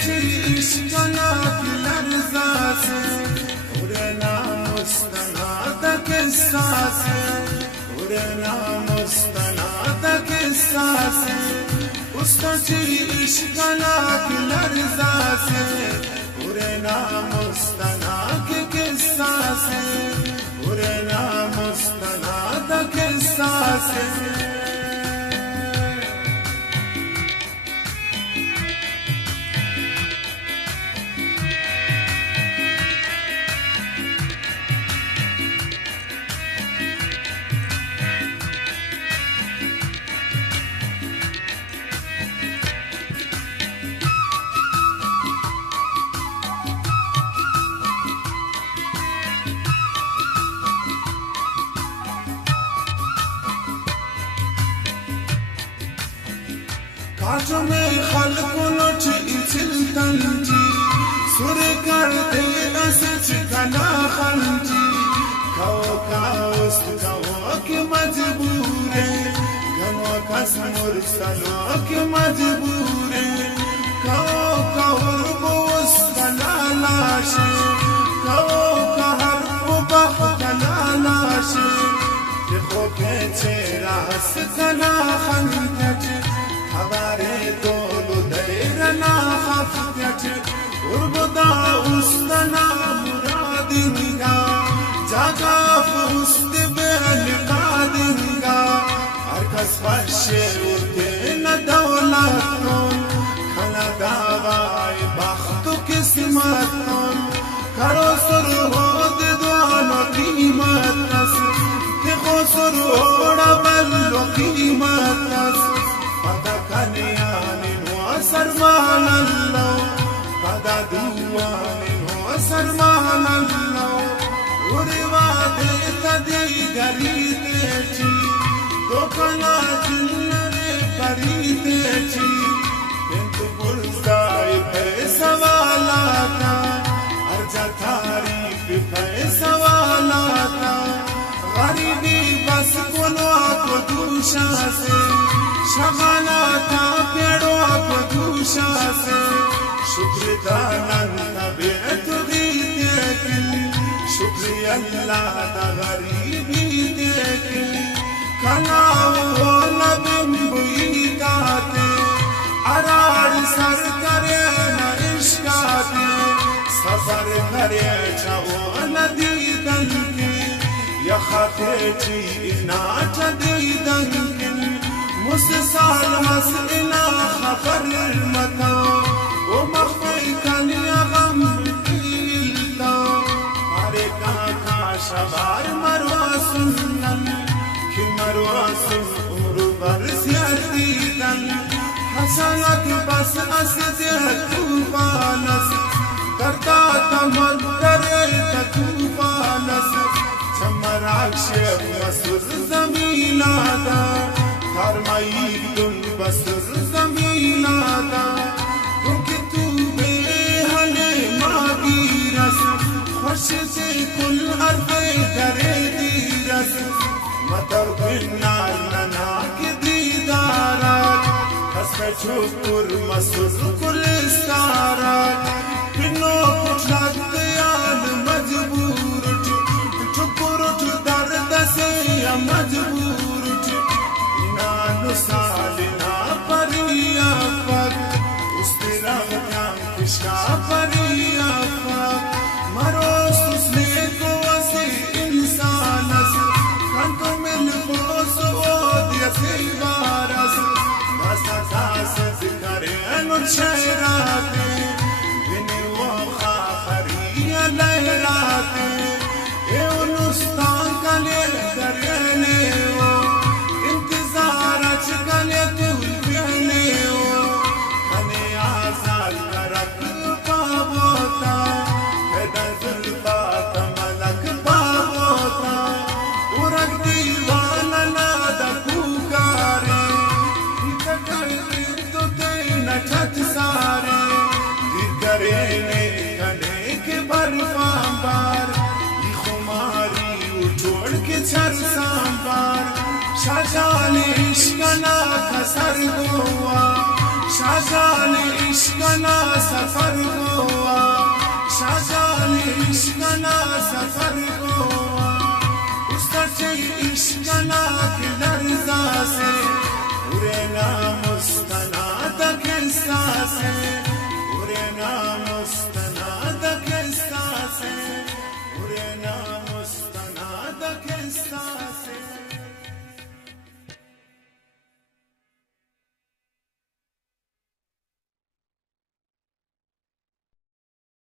عشقنا لرزاسه ورنا مستنادك الساسه ورنا مستنادك الساسه استجي عشقنا لرزاسه ورنا مستنادك الساسه ورنا مستنادك الساسه काजों में खलकुन चिंतनजी सुर कर दे असच कला खंजी खाओ काउस खाओ के मजबूरे गनो कसमुर सलो के मजबूरे खाओ कहर बोस कला लाशे खाओ कहर मुबह कला लाशे देखो के चेहरा हस कला खंजी हमारे दोनों देरना खफत उर्बदा उस्तना मुरादिंगा जागा फुस्त बेल कादिंगा हर कसफशे उठे न दौलतों खला दावाए बख्तु किस्मतों करो सुरहोद दोनों कीमत नस देखो सुरहोड़ा बल्लो कीमत नस पता कन्यानी हो सरमान अल्लाह पता दुआनी हो सरमान अल्लाह उर्वा दे कदी गरीते ची तो कला जिन्नरे करीते ची किंतु बुर्दाई पैसा वाला था अर्जा तारीफ पैसा वाला था गरीबी बस कुनो को दूषा से शमाना था पेड़ों को दूषा से शुक्र दानंदा बेतु गीते शुक्रिया अल्लाह दा गरीबी देखे कलाओ नबिम्बुई गाते अरार सर करे न इश्काते सफर करे चाहो नदी दंके यखाते ची नाच दी दंके मुस्साल मसइला खबर मता वमखफी कन गम दिलता मारे का शबार मरवा सुनन कि मरवा सुन उम्र बरस यदीदन हसनत बस असद तूफानस करता तमर करे तूफानस चमराक्ष मसुर जमीनादा फरमाई तुम बस ज़मीना दा क्योंकि तू बेहले मागी रस खुश से कुल अर्ज़े करे दी रस मतर बिना नना के दीदारा हस पे छुपुर मसुर कुल सारा बिनो कुछ लगते याद मजबूर छुपुर दर्द से या मजबूर सालिना परिया पग उस तेरा नाम किसका परिया पग मरो सुसने को ऐसे इंसान से कंटो मिल को सोदिया से बारस बसा तास करे अनुच्छराते बिने वो खाखरिया लहराते ये उनुस्तान का ले दरियाने वो कले तू पहले हो कने आजाद करक पावोता दर्द बात मलक पावोता उरग दीवाना नाद पुकारे कर तो ते नचत सारे करे ने कने के बरफां बार खुमारी उठोड़ के छर सांबार शाजान इश्क ना खसर गोवा शाजान इश्क